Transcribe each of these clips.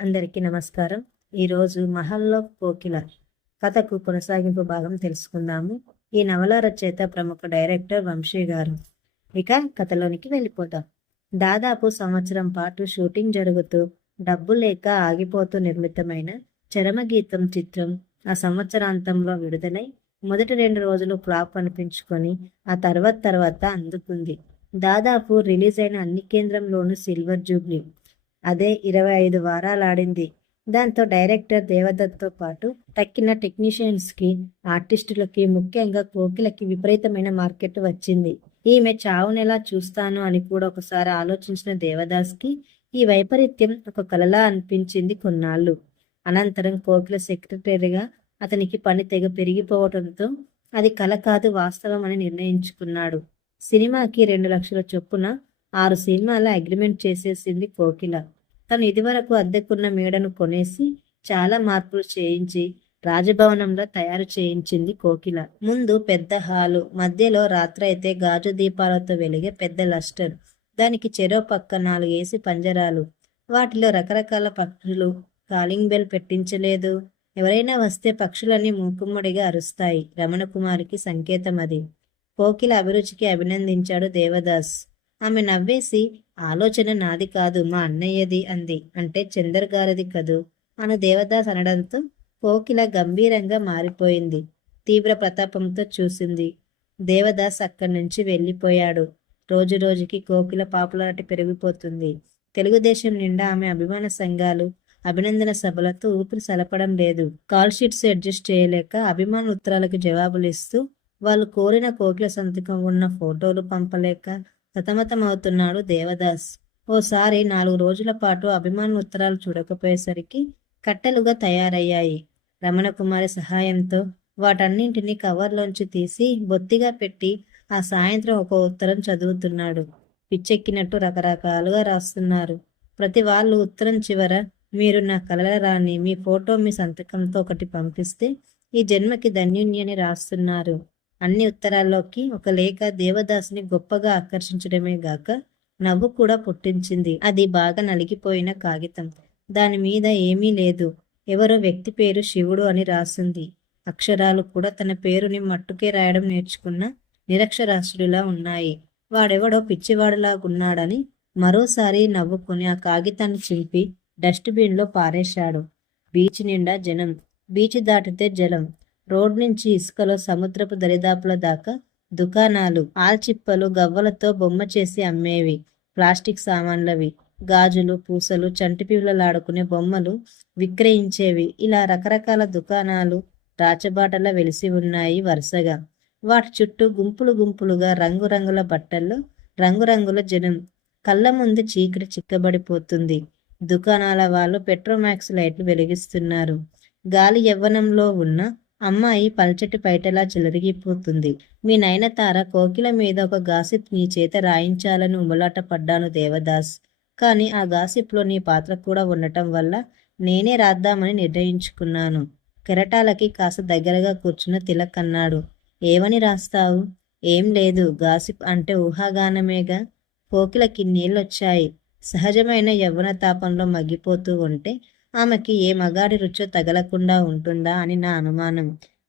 అందరికీ నమస్కారం. ఈరోజు 'మహల్లో కోకిల' కథకు కొనసాగింపు భాగం తెలుసుకుందాము. ఈ నవల రచయిత ప్రముఖ డైరెక్టర్ వంశీ గారు. ఇక కథలోనికి వెళ్ళిపోదాం. దాదాపు సంవత్సరం పాటు షూటింగ్ జరుగుతూ డబ్బు లేక ఆగిపోతూ నిర్మితమైన చరమగీతం చిత్రం ఆ సంవత్సరాంతంలో విడుదలై మొదటి 2 రోజులు ఫ్లాప్ అనిపించుకొని ఆ తర్వాత అందుకుంది. దాదాపు రిలీజ్ అయిన అన్ని కేంద్రంలోనూ సిల్వర్ జూబ్లీ. అదే 25 వారాలాడింది. దాంతో డైరెక్టర్ దేవదత్తో పాటు తక్కిన టెక్నీషియన్స్కి, ఆర్టిస్టులకి, ముఖ్యంగా కోకిలకి విపరీతమైన మార్కెట్ వచ్చింది. ఈమె చావునెలా చూస్తాను అని కూడా ఒకసారి ఆలోచించిన దేవదాస్కి ఈ వైపరీత్యం ఒక కలలా అనిపించింది కొన్నాళ్ళు. అనంతరం కోకిల సెక్రటరీగా అతనికి పని తెగ పెరిగిపోవడంతో అది కల కాదు వాస్తవం అని నిర్ణయించుకున్నాడు. సినిమాకి 2 లక్షల చొప్పున 6 సినిమాల అగ్రిమెంట్ చేసేసింది కోకిల. తను ఇదివరకు అద్దెకున్న మేడను కొనేసి చాలా మార్పులు చేయించి రాజభవనంలో తయారు చేయించింది కోకిల. ముందు పెద్ద హాలు, మధ్యలో రాత్రైతే గాజు దీపాలతో వెలిగే పెద్ద లస్టర్, దానికి చెరో పక్క 4 ఏసి పంజరాలు, వాటిలో రకరకాల పక్షులు. కాలింగ్ బెల్ పెట్టించలేదు. ఎవరైనా వస్తే పక్షులన్నీ మూకుమ్మడిగా అరుస్తాయి. రమణకుమారికి సంకేతం అది. కోకిల అభిరుచికి అభినందించాడు దేవదాస్. ఆమె నవ్వేసి, ఆలోచన నాది కాదు, మా అన్నయ్యది అంది. అంటే చందర్ గారిది కదూ అని దేవదాస్ అనడంతో కోకిల గంభీరంగా మారిపోయింది. తీవ్ర ప్రతాపంతో చూసింది. దేవదాస్ అక్కడి నుంచి వెళ్ళిపోయాడు. రోజు రోజుకి కోకిల పాపులారిటీ పెరిగిపోతుంది. తెలుగుదేశం నిండా ఆమె అభిమాన సంఘాలు, అభినందన సభలతో ఊపిరి సలపడం లేదు. కాల్ షీట్స్ అడ్జస్ట్ చేయలేక అభిమాన ఉత్తరాలకు జవాబులు ఇస్తూ వాళ్ళు కోరిన కోకిల సంతకం ఉన్న ఫోటోలు పంపలేక సతమతమవుతున్నాడు దేవదాస్. ఓసారి 4 రోజుల పాటు అభిమాన ఉత్తరాలు చూడకపోయేసరికి కట్టెలుగా తయారయ్యాయి. రమణకుమారి సహాయంతో వాటన్నింటినీ కవర్లోంచి తీసి బొత్తిగా పెట్టి ఆ సాయంత్రం ఒక ఉత్తరం చదువుతున్నాడు. పిచ్చెక్కినట్టు రకరకాలుగా రాస్తున్నారు. ప్రతి వాళ్ళు ఉత్తరం చివర, మీరు నా కలల రాణి, మీ ఫోటో మీ సంతకంతో ఒకటి పంపిస్తే ఈ జన్మకి ధన్యుణ్ణి అని రాస్తున్నారు. అన్ని ఉత్తరాల్లోకి ఒక లేఖ దేవదాసుని గొప్పగా ఆకర్షించడమే గాక నవ్వు కూడా పుట్టించింది. అది బాగా నలిగిపోయిన కాగితం. దాని మీద ఏమీ లేదు. ఎవరో వ్యక్తి పేరు శివుడు అని రాసింది. అక్షరాలు కూడా తన పేరుని మట్టుకే రాయడం నేర్చుకున్న నిరక్షరాస్యుడిలా ఉన్నాయి. వాడెవడో పిచ్చివాడులాగున్నాడని మరోసారి నవ్వుకుని ఆ కాగితాన్ని చింపి డస్ట్బిన్లో పారేశాడు. బీచ్ నిండా జనం. బీచ్ దాటితే జలం. రోడ్ నుంచి ఇసుకలో సముద్రపు దరిదాపుల దాకా దుకాణాలు, ఆల్చిప్పలు గవ్వలతో బొమ్మ చేసి అమ్మేవి, ప్లాస్టిక్ సామాన్లవి, గాజులు, పూసలు, చంటిపిల్లలాడుకునే బొమ్మలు విక్రయించేవి. ఇలా రకరకాల దుకాణాలు రాచబాటలా వెలిసి ఉన్నాయి వరుసగా. వాటి చుట్టూ గుంపులు గుంపులుగా రంగురంగుల బట్టల్లో రంగురంగుల జనం. కళ్ళ ముందు చీకటి చిక్కబడిపోతుంది. దుకాణాల వాళ్ళు పెట్రోమాక్స్ లైట్లు వెలిగిస్తున్నారు. గాలి యవ్వనంలో ఉన్న అమ్మాయి పల్చటి పైటలా చెలరిగిపోతుంది. మీ నయనతార కోకిల మీద ఒక గాసిప్ నీ చేత రాయించాలని ఉమలాట పడ్డాను దేవదాస్. కానీ ఆ గాసిప్లో నీ పాత్ర కూడా ఉండటం వల్ల నేనే రాద్దామని నిర్ణయించుకున్నాను. కెరటాలకి కాస్త దగ్గరగా కూర్చున్న తిలక్ అన్నాడు. ఏమని రాస్తావు? ఏం లేదు, గాసిప్ అంటే ఊహాగానమేగా. కోకిలకి నీళ్ళొచ్చాయి. సహజమైన యవ్వన తాపంలో మగ్గిపోతూ ఉంటే ఆమెకి ఏ మగాడి రుచో తగలకుండా ఉంటుందా అని నా అనుమానం.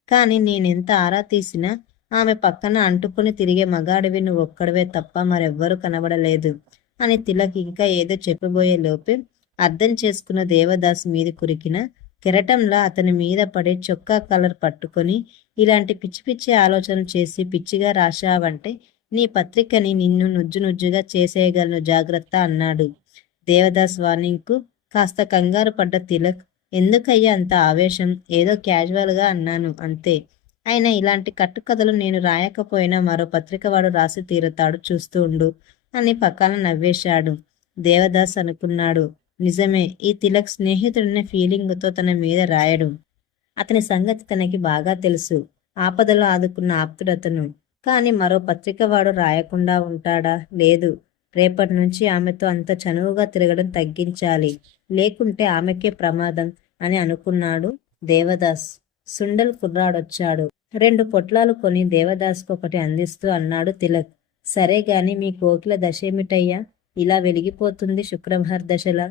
కానీ నేనెంత ఆరా తీసినా ఆమె పక్కన అంటుకుని తిరిగే మగాడివి నువ్వు ఒక్కడవే తప్ప మరెవ్వరూ కనబడలేదు అని తిలక్ ఇంకా ఏదో చెప్పబోయే లోపే అర్థం చేసుకున్న దేవదాస్ మీద కురికిన కెరటంలా అతని మీద పడే చొక్కా కలర్ పట్టుకొని, ఇలాంటి పిచ్చి పిచ్చి ఆలోచన చేసి పిచ్చిగా రాశావంటే నీ పత్రికని నిన్ను నుజ్జునుజ్జుగా చేసేయగలను, జాగ్రత్త అన్నాడు. దేవదాస్ వార్నింగ్కు కాస్త కంగారు పడ్డ తిలక్, ఎందుకయ్యా అంత ఆవేశం? ఏదో క్యాజువల్గా అన్నాను అంతే. అయినా ఇలాంటి కట్టుకథలు నేను రాయకపోయినా మరో పత్రికవాడు రాసి తీరతాడు, చూస్తూ ఉండు అని పక్కన నవ్వేశాడు. దేవదాస్ అనుకున్నాడు, నిజమే, ఈ తిలక్ స్నేహితుడనే ఫీలింగుతో తన మీద రాయడు. అతని సంగతి తనకి బాగా తెలుసు. ఆపదలో ఆదుకున్న ఆప్తుడతను. కానీ మరో పత్రికవాడు రాయకుండా ఉంటాడా? లేదు. రేపటి నుంచి ఆమెతో అంత చనువుగా తిరగడం తగ్గించాలి, లేకుంటే ఆమెకే ప్రమాదం అని అనుకున్నాడు దేవదాస్. సుండల్ కుర్రాడొచ్చాడు. 2 పొట్లాలు కొని దేవదాస్కు ఒకటి అందిస్తూ అన్నాడు తిలక్. సరే గాని మీ కోకిల దశేమిటయ్యా? ఇలా వెలిగిపోతుంది శుక్రవార దశలా?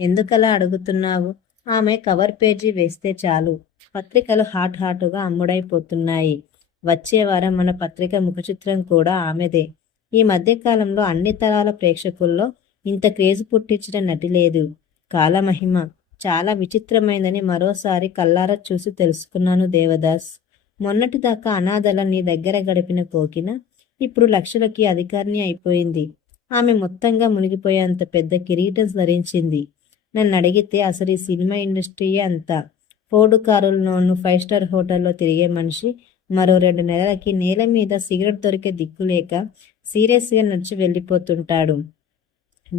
ఎందుకలా అడుగుతున్నావు? ఆమె కవర్ పేజీ వేస్తే చాలు పత్రికలు హాటుగా అమ్ముడైపోతున్నాయి. వచ్చే వారం మన పత్రిక ముఖచిత్రం కూడా ఆమెదే. ఈ మధ్యకాలంలో అన్ని తరాల ప్రేక్షకుల్లో ఇంత క్రేజ్ పుట్టించిన నటి లేదు. కాలమహిమ చాలా విచిత్రమైందని మరోసారి కళ్ళారా చూసి తెలుసుకున్నాను దేవదాస్. మొన్నటిదాకా అనాథల నీ దగ్గర గడిపిన కోకిల ఇప్పుడు లక్షలకి అధికారిని అయిపోయింది. ఆమె మొత్తంగా మునిగిపోయేంత పెద్ద కిరీటం ధరించింది. నన్ను అడిగితే అసలు ఈ సినిమా ఇండస్ట్రీయే అంతా. ఫోర్డు కారుల్లోనూ 5 స్టార్ హోటల్లో తిరిగే మనిషి మరో 2 నెలలకి నేల మీద సిగరెట్ దొరికే దిక్కులేక సీరియస్గా నడిచి వెళ్ళిపోతుంటాడు.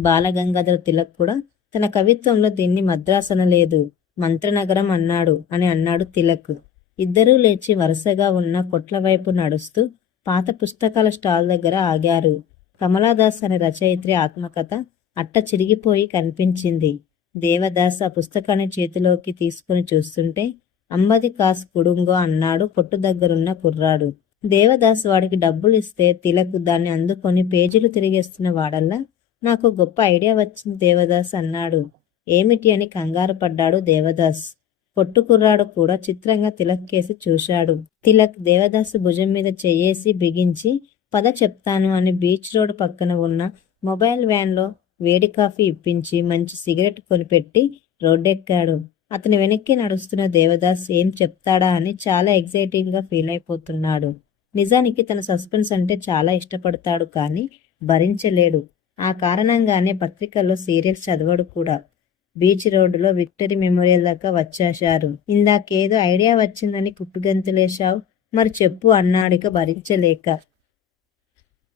బాలగంగాధర తిలక్ కూడా తన కవిత్వంలో దీన్ని మద్రాసనలేదు, మంత్రనగరం అన్నాడు తిలక్. ఇద్దరూ లేచి వరుసగా ఉన్న కొట్ల వైపు నడుస్తూ పాత పుస్తకాల స్టాల్ దగ్గర ఆగారు. కమలాదాస్ అనే రచయిత్రి ఆత్మకథ అట్ట చిరిగిపోయి కనిపించింది. దేవదాస్ ఆ పుస్తకాన్ని చేతిలోకి తీసుకుని చూస్తుంటే అంబది కాస్ కుడుంగో అన్నాడు కొట్టు దగ్గరున్న కుర్రాడు. దేవదాస్ వాడికి డబ్బులు ఇస్తే తిలక్ దాన్ని అందుకొని పేజీలు తిరిగేస్తున్న వాడల్లా నాకు గొప్ప ఐడియా వచ్చింది దేవదాస్ అన్నాడు. ఏమిటి అని కంగారు పడ్డాడు దేవదాస్. కొట్టు కుర్రాడు కూడా చిత్రంగా తిలక్ కేసి చూశాడు. తిలక్ దేవదాస్ భుజం మీద చెయ్యేసి బిగించి పద చెప్తాను అని బీచ్ రోడ్ పక్కన ఉన్న మొబైల్ వ్యాన్లో వేడి కాఫీ ఇప్పించి మంచి సిగరెట్ కొనిపెట్టి రోడ్డెక్కాడు. అతని వెనక్కి నడుస్తున్న దేవదాస్ ఏం చెప్తాడా అని చాలా ఎగ్జైటింగ్గా ఫీల్ అయిపోతున్నాడు. నిజానికి తన సస్పెన్స్ అంటే చాలా ఇష్టపడతాడు, కానీ భరించలేడు. ఆ కారణంగానే పత్రికల్లో సీరియల్స్ చదవడు కూడా. బీచ్ రోడ్డులో విక్టరీ మెమోరియల్ దాకా వచ్చేశారు. ఇందాకేదో ఐడియా వచ్చిందని కుప్పిగంతులేశావు, మరి చెప్పు అన్నాడిక భరించలేక.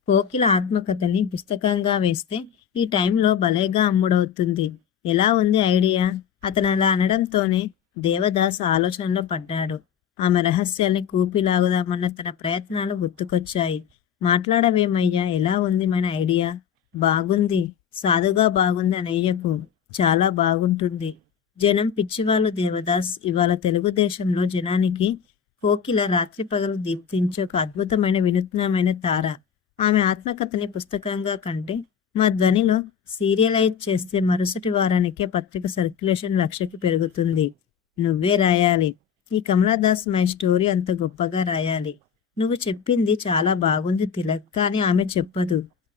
కోకిల ఆత్మకథని పుస్తకంగా వేస్తే ఈ టైంలో భలేగా అమ్ముడవుతుంది. ఎలా ఉంది ఐడియా? అతను అలా అనడంతోనే దేవదాస్ ఆలోచనలో పడ్డాడు. ఆమె రహస్యాల్ని కూపిలాగుదామన్న తన ప్రయత్నాలు గుర్తుకొచ్చాయి. మాట్లాడవేమయ్యా, ఎలా ఉంది మన ఐడియా? బాగుంది, సాధుగా బాగుంది అనయ్యకు, చాలా బాగుంటుంది. జనం పిచ్చివాళ్ళు దేవదాస్. ఇవాళ తెలుగుదేశంలో జనానికి కోకిల రాత్రి పగలు దీప్తించే ఒక అద్భుతమైన వినూత్నమైన తార. ఆమె ఆత్మకథని పుస్తకంగా కంటే మా ధ్వనిలో సీరియలైజ్ చేస్తే మరుసటి వారానికే పత్రిక సర్క్యులేషన్ 1,00,000కి పెరుగుతుంది. నువ్వే రాయాలి. ఈ కమలాదాస్ మై స్టోరీ అంత గొప్పగా రాయాలి. నువ్వు చెప్పింది చాలా బాగుంది తిలక్, కానీ ఆమె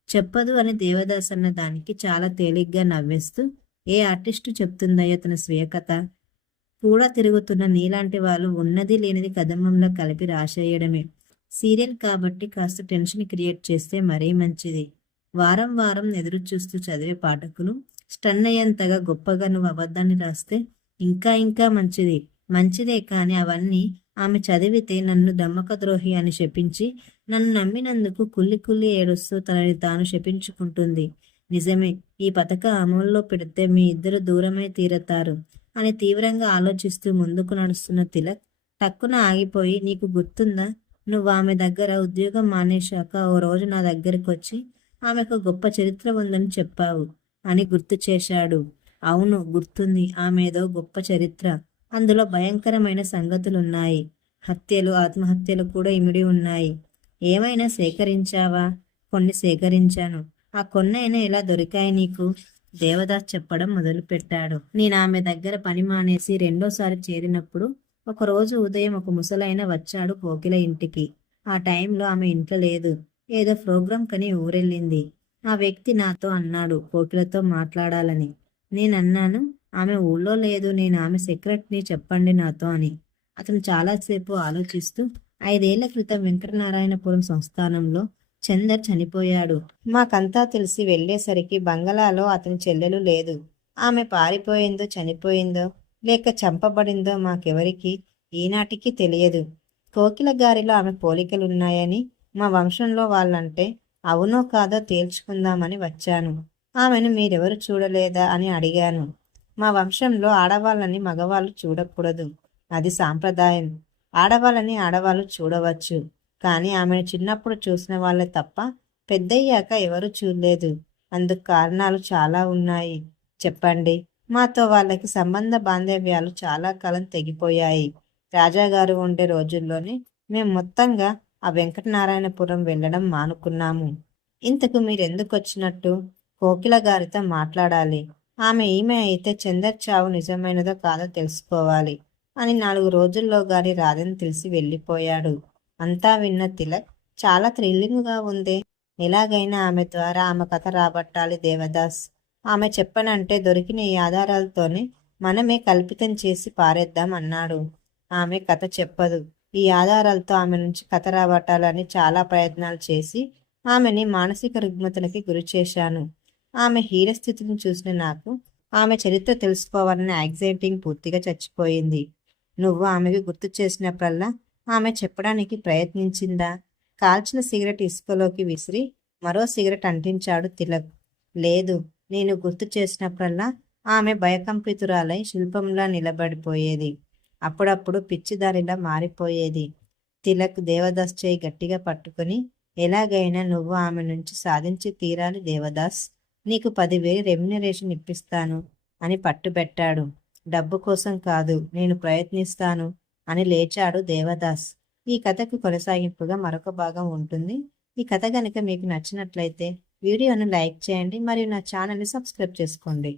చెప్పదు అని దేవదాస్ అన్న దానికి చాలా తేలిగ్గా నవ్వేస్తూ, ఏ ఆర్టిస్టు చెప్తుందయ్యో తన స్వీయ కథ? కూడా తిరుగుతున్న నీలాంటి వాళ్ళు ఉన్నది లేనిది కదంబంలో కలిపి రాసేయడమే. సీరియల్ కాబట్టి కాస్త టెన్షన్ క్రియేట్ చేస్తే మరీ మంచిది. వారం వారం ఎదురు చూస్తూ చదివే పాఠకులు స్టన్ అయ్యేంతగా గొప్పగా నువ్వు అబద్ధాన్ని రాస్తే ఇంకా మంచిదే. కానీ అవన్నీ ఆమె చదివితే నన్ను దమ్మకద్రోహి అని శపించి నన్ను నమ్మినందుకు కుల్లి ఏడుస్తూ తనని తాను శపించుకుంటుంది. నిజమే, ఈ పథకం అమల్లో పెడితే మీ ఇద్దరు దూరమై తీరతారు అని తీవ్రంగా ఆలోచిస్తూ ముందుకు నడుస్తున్న తిలక్ టక్కున ఆగిపోయి, నీకు గుర్తుందా, నువ్వు ఆమె దగ్గర ఉద్యోగం మానేశాక ఓ రోజు నా దగ్గరికి వచ్చి ఆమెకు గొప్ప చరిత్ర ఉందని చెప్పావు అని గుర్తు చేశాడు. అవును గుర్తుంది, ఆమెదో గొప్ప చరిత్ర. అందులో భయంకరమైన సంగతులున్నాయి. హత్యలు, ఆత్మహత్యలు కూడా ఇమిడి ఉన్నాయి. ఏమైనా సేకరించావా? కొన్ని సేకరించాను. ఆ కొన్నైనా ఎలా దొరికాయి నీకు? దేవదాస్ చెప్పడం మొదలుపెట్టాడు. నేను ఆమె దగ్గర పని మానేసి రెండోసారి చేరినప్పుడు ఒకరోజు ఉదయం ఒక ముసలైన వచ్చాడు కోకిల ఇంటికి. ఆ టైంలో ఆమె ఇంట్లో లేదు, ఏదో ప్రోగ్రాం కని ఊరెళ్ళింది. ఆ వ్యక్తి నాతో అన్నాడు కోకిలతో మాట్లాడాలని. నేనన్నాను, ఆమె ఊళ్ళో లేదు, నేను ఆమె సెక్రటరీని, చెప్పండి నాతో అని. అతను చాలాసేపు ఆలోచిస్తూ, 5 ఏళ్ల క్రితం వెంకటనారాయణపురం సంస్థానంలో చందర్ చనిపోయాడు. మాకంతా తెలిసి వెళ్ళేసరికి బంగళాలో అతని చెల్లెలు లేదు. ఆమె పారిపోయిందో చనిపోయిందో లేక చంపబడిందో మాకెవరికి ఈనాటికి తెలియదు. కోకిల గారిలో ఆమె పోలికలున్నాయని మా వంశంలో వాళ్ళంటే అవునో కాదో తేల్చుకుందామని వచ్చాను. ఆమెను మీరెవరు చూడలేదా అని అడిగాను. మా వంశంలో ఆడవాళ్ళని మగవాళ్ళు చూడకూడదు, అది సాంప్రదాయం. ఆడవాళ్ళు చూడవచ్చు, కానీ ఆమెను చిన్నప్పుడు చూసిన వాళ్ళే తప్ప పెద్దయ్యాక ఎవరు చూడలేదు. అందుకు కారణాలు చాలా ఉన్నాయి. చెప్పండి. మాతో వాళ్ళకి సంబంధ బాంధవ్యాలు చాలా కాలం తెగిపోయాయి. రాజాగారు ఉండే రోజుల్లోనే మేము మొత్తంగా ఆ వెంకటనారాయణపురం వెళ్ళడం మానుకున్నాము. ఇంతకు మీరెందుకు వచ్చినట్టు? కోకిల గారితో మాట్లాడాలి. ఈమె అయితే చందర్ చావు నిజమైనదో కాదో తెలుసుకోవాలి అని 4 రోజుల్లో గాని రాదని తెలిసి వెళ్ళిపోయాడు. అంతా విన్న తిలక్ చాలా థ్రిల్లింగ్గా ఉంది. ఎలాగైనా ఆమె ద్వారా ఆమె కథ రాబట్టాలి దేవదాస్. ఆమె చెప్పనంటే దొరికిన ఈ ఆధారాలతోనే మనమే కల్పితం చేసి పారేద్దాం అన్నాడు. ఆమె కథ చెప్పదు. ఈ ఆధారాలతో ఆమె నుంచి కథ రాబట్టాలని చాలా ప్రయత్నాలు చేసి ఆమెని మానసిక రుగ్మతలకి గురి చేశాను. ఆమె హీనస్థితిని చూసిన నాకు ఆమె చరిత్ర తెలుసుకోవాలనే యాంగ్జైటీ పూర్తిగా చచ్చిపోయింది. నువ్వు ఆమెకి గుర్తు చేసినప్పుడల్లా ఆమె చెప్పడానికి ప్రయత్నించిందా? కాల్చిన సిగరెట్ ఇసుకలోకి విసిరి మరో సిగరెట్ అంటించాడు తిలక్. లేదు, నేను గుర్తు చేసినప్పుడల్లా ఆమె భయకంపితురాలై శిల్పంలా నిలబడిపోయేది. అప్పుడప్పుడు పిచ్చిదారిలా మారిపోయేది. తిలక్ దేవదాస్ చేయి గట్టిగా పట్టుకుని, ఎలాగైనా నువ్వు ఆమె నుంచి సాధించి తీరాలి దేవదాస్. నీకు 10,000 రెమ్యునరేషన్ ఇప్పిస్తాను అని పట్టుబెట్టాడు. డబ్బు కోసం కాదు, నేను ప్రయత్నిస్తాను అని లేచాడు దేవదాస్. ఈ కథకు కొనసాగింపుగా మరొక భాగం ఉంటుంది. ఈ కథ కనుక మీకు నచ్చినట్లయితే వీడియోను లైక్ చేయండి మరియు నా ఛానల్ని సబ్స్క్రైబ్ చేసుకోండి.